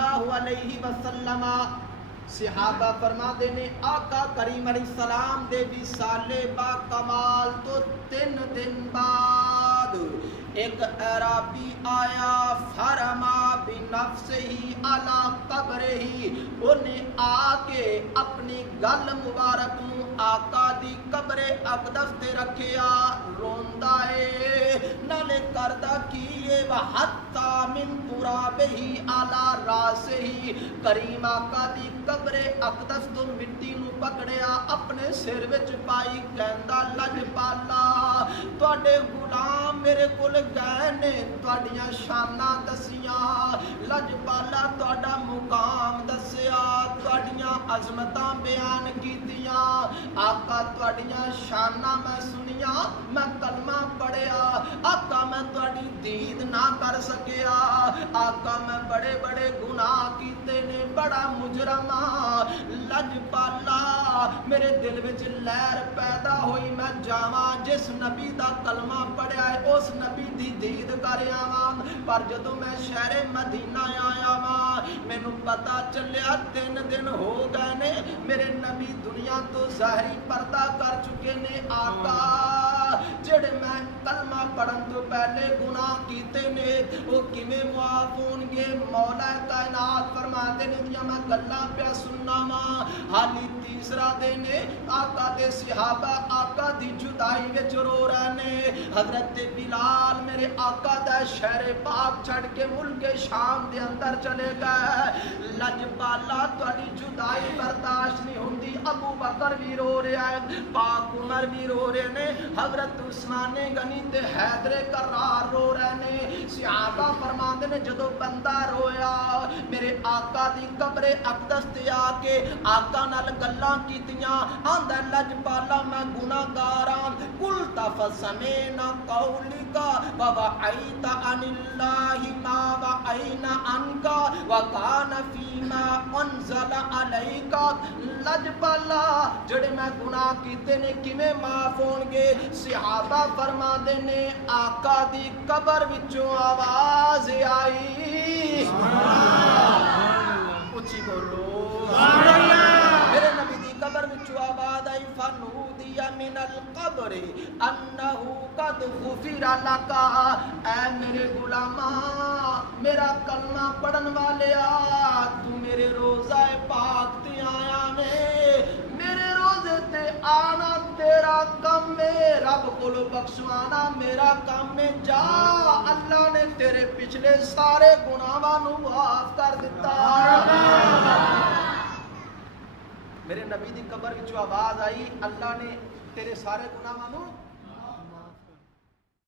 اللہ علیہ وسلم صحابہ فرماتے نے آقا کریم علیہ السلام دے وصال با کمال تو 3 دن بعد ایک اعرابی آیا فرما بنفسہی علی قبرہی، انہیں آ کے اپنی گل مبارک نو آقا دی قبر اقدس تے رکھیا، روندا اے نالے کردا کیے وحتا من ترابہی علی راسہی، کریم آقا دی قبر اقدس تو مٹی نو پکڑیا اپنے سر وچ پائی، کہندا لجپالا تواڈے غلام میرے کول گئے نے تواڈیاں شاناں دسیاں، لجپالا تواڈا مقام دسیا، تواڈیاں عظمتاں بیان کیتیاں، آقا تواڈیاں شاناں میں سنیاں، میں کلمہ پڑھیا، آقا میں تواڈی دید نہ کر سکیا، آقا میں بڑے بڑے گناہ کیتے نے، بڑا مجرم ہاں، لجپالا میرے دل وچ لہر پیدا ہوئی، میں جاواں جس نبی دا کلمہ پڑھیا ہے اس نبی دی دید کر آواں، پر جدوں میں شہر مدینہ آیا واں مینوں پتہ چلیا 3 دن ہو گئے نے میرے نبی دنیا تو ظاہری پردہ کر چکے نے، آقا جڑے میں کلمہ پڑھن تو پہلے گناہ کیتے نے وہ کیویں معاف ہون گے؟ مولا کائنات فرماتے نے دیا میں گلاں پیا سننا وا، حالی تیسرا دن آقا دے صحابہ آقا دی جدائی وچ رو رہے نے، حضرت بلال میرے آقا دا شہر پاک چھڑ کے ملک شام دے اندر چلے گئے، لجپالا تواڈی جدائی برداشت نہیں ہوندی، ابو بکر بھی رو رہا ہے، پاک عمر بھی رو رہے نے، حضرت عثمان غنی تے حیدر کرار رو رہے نے، صحابہ فرماندے نے جدو بندہ رویا میرے آقا دی قبر اقدس تے آ کے آقا نال گلاں کیتیاں، آندا لجپالا میں گناہگاراں، قلت فسمعنا قولک ووعیت عن اللہ ما وعینا عنک وکان فیما انزل علیک، لجپالا جڑے میں گناہ کیتے نے کیویں معاف ہون گے؟ صحابہ فرماندے نے آقا دی قبر وچوں آواز آئی، اچھی بولو میرے نبی دی قبر وچوں آواز آئی، فنودی من القبر انہو قد غفر لک، اے میرے غلاماں میرا کلمہ پڑھن والیا تو میرے روزہ پاک تے آیا میں، میرے روزے تے آنا تیرا کم ہے، رب کولو بخشوانا میرا کم ہے، جا اللہ نے تیرے پچھلے سارے گناہاں نو معاف کر دیتا۔ میرے نبی دی قبر وچوں آواز آئی اللہ نے تیرے سارے گناہاں نو